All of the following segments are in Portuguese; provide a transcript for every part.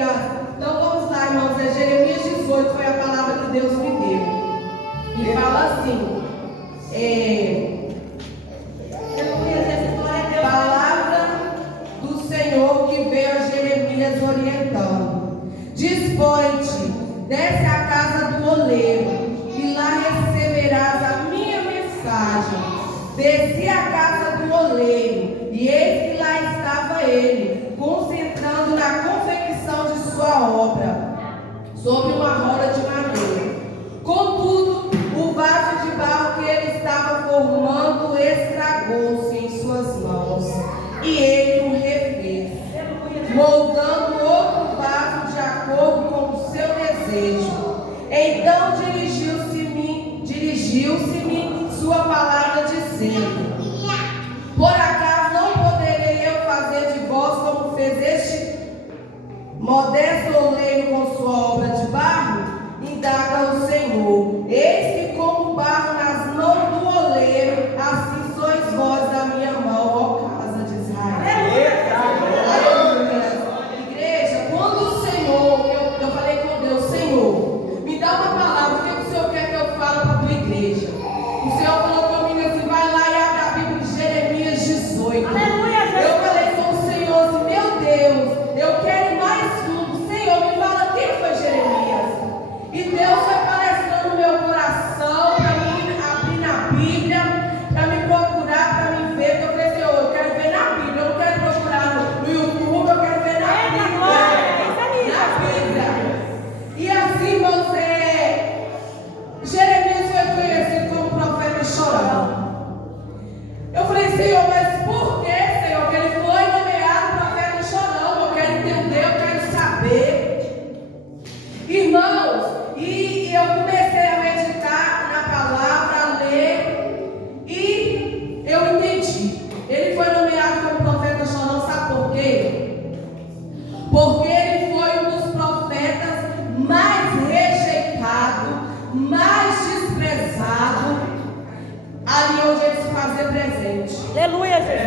Aleluia. Então vamos lá, irmãos. É Jeremias 18, foi a palavra que Deus me deu. E fala assim. Palavra do Senhor que veio a Jeremias orientando. Dispõe-te, desce à casa do oleiro, e lá receberás a minha mensagem. Desci à casa do oleiro, e eis que lá estava ele, concentrando na confecção de sua obra, sobre uma roda de madeira. Contudo, o vaso de barro que ele estava formando estragou-se em suas mãos, e ele o refez, moldando outro vaso de acordo com o seu desejo. Então dirigiu-se-me sua palavra, dizendo: por acaso não poderei eu fazer de vós como fez este modesto oleiro com sua obra de barro? Indaga o Senhor. Eis que como barro nas mãos do oleiro, assim sois vós da minha mão, ó casa de Israel. Aleluia. Igreja, quando o Senhor, eu falei com Deus: Senhor, me dá uma palavra, o que o Senhor quer que eu fale para a tua igreja? O Senhor falou comigo assim: vai lá e abre a Bíblia de Jeremias 18. Aleluia. Eu falei com o Senhor assim: meu Deus, eu quero ir mais fundo. Senhor, me fala quem foi Jeremias. E Deus foi palestrando no meu coração para mim abrir na Bíblia, para me procurar, para me ver. Eu falei: Senhor, eu quero ver na Bíblia, eu não quero procurar no YouTube, eu quero ver na Bíblia. Na Bíblia. E assim, irmãos, Jeremias foi conhecido como profeta chorão. Eu falei: Senhor, mas por que, Senhor, que ele foi nomeado profeta chorão? Eu quero entender, eu quero saber. Irmãos, e eu comecei a meditar na palavra, a ler, e eu entendi. Ele foi nomeado como profeta chorão, sabe por quê? Porque ele foi um dos profetas mais rejeitados, mais desprezado, ali onde ele se fazia presente. Aleluia, Jesus.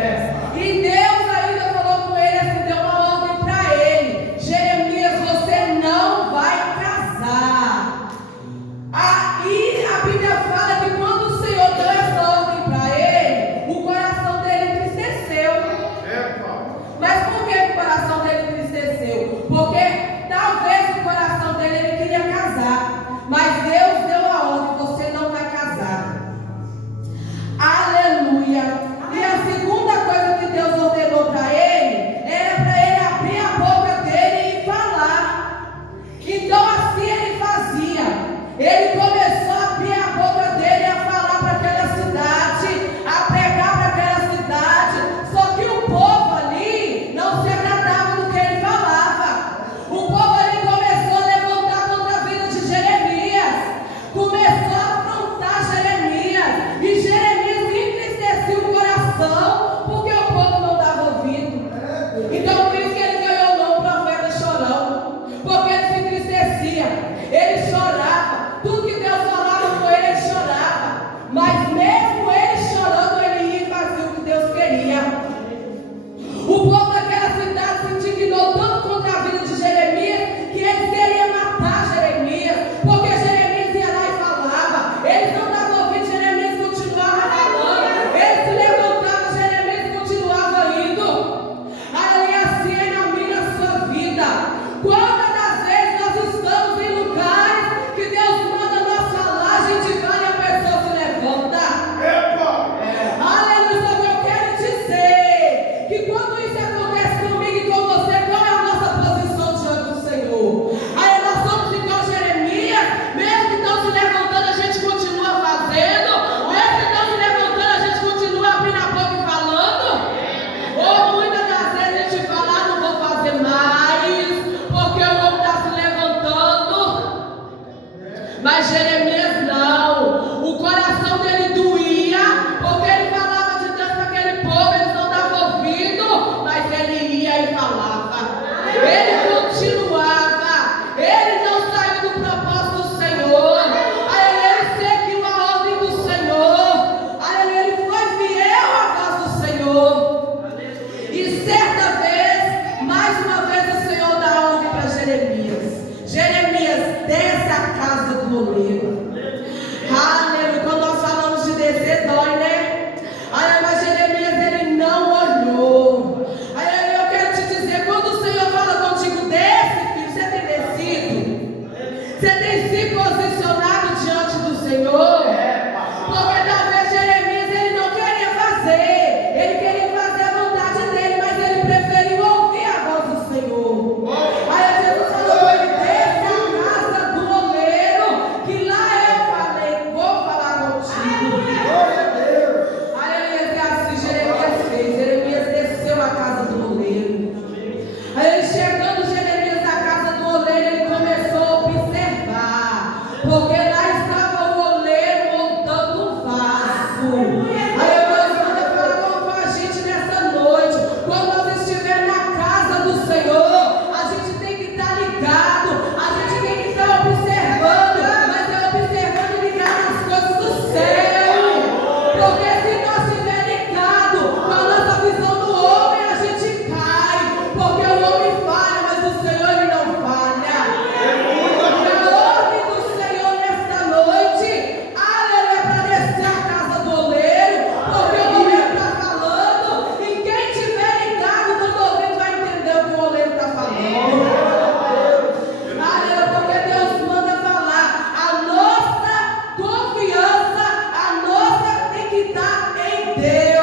E Deus ainda falou com ele assim, deu uma ordem para ele: Jeremias, você não vai casar. E a Bíblia fala que quando o Senhor deu essa ordem para ele, o coração dele entristeceu. Mas por que o coração dele entristeceu? Porque talvez o coração dele ele queria casar, mas Deus deu a ordem: você não vai casar. Aleluia. E a segunda coisa do oleiro. Aleluia. Quando nós falamos de descer, dói, né? Aleluia, mas Jeremias, ele não olhou. Aleluia, eu quero te dizer, quando o Senhor fala contigo, desce, filho, você tem descido? Você tem se posicionado diante do Senhor? Porque talvez Jeremias, ele não queria fazer. Ele queria fazer a vontade dele, mas ele preferiu ouvir a voz do Senhor. Aí Jesus falou com ele, desce a casa do oleiro, que lá eu falei, vou falar contigo. Aleluia, é assim Jeremias fez. Jeremias desceu a casa do oleiro. Aí ele chegando, Jeremias na casa do oleiro, ele começou a observar, porque lá estava o oleiro montando um vaso. Aí Deus manda falar com a gente nessa noite. Quando nós estivermos na casa do Senhor, a gente tem que estar ligado, a gente tem que estar observando, mas é observando e ligado nas coisas do céu. Porque se nós estivermos ligados com a nossa visão do homem, a gente cai. Porque o homem falha, mas o Senhor ele não falha. E a ordem do Senhor nesta noite, aleluia, para descer a casa do oleiro, porque o oleiro está falando, e quem estiver ligado quando ouvir vai entender o que o oleiro está falando. Aleluia, porque Deus manda falar. A nossa confiança, a nossa tem que estar em Deus.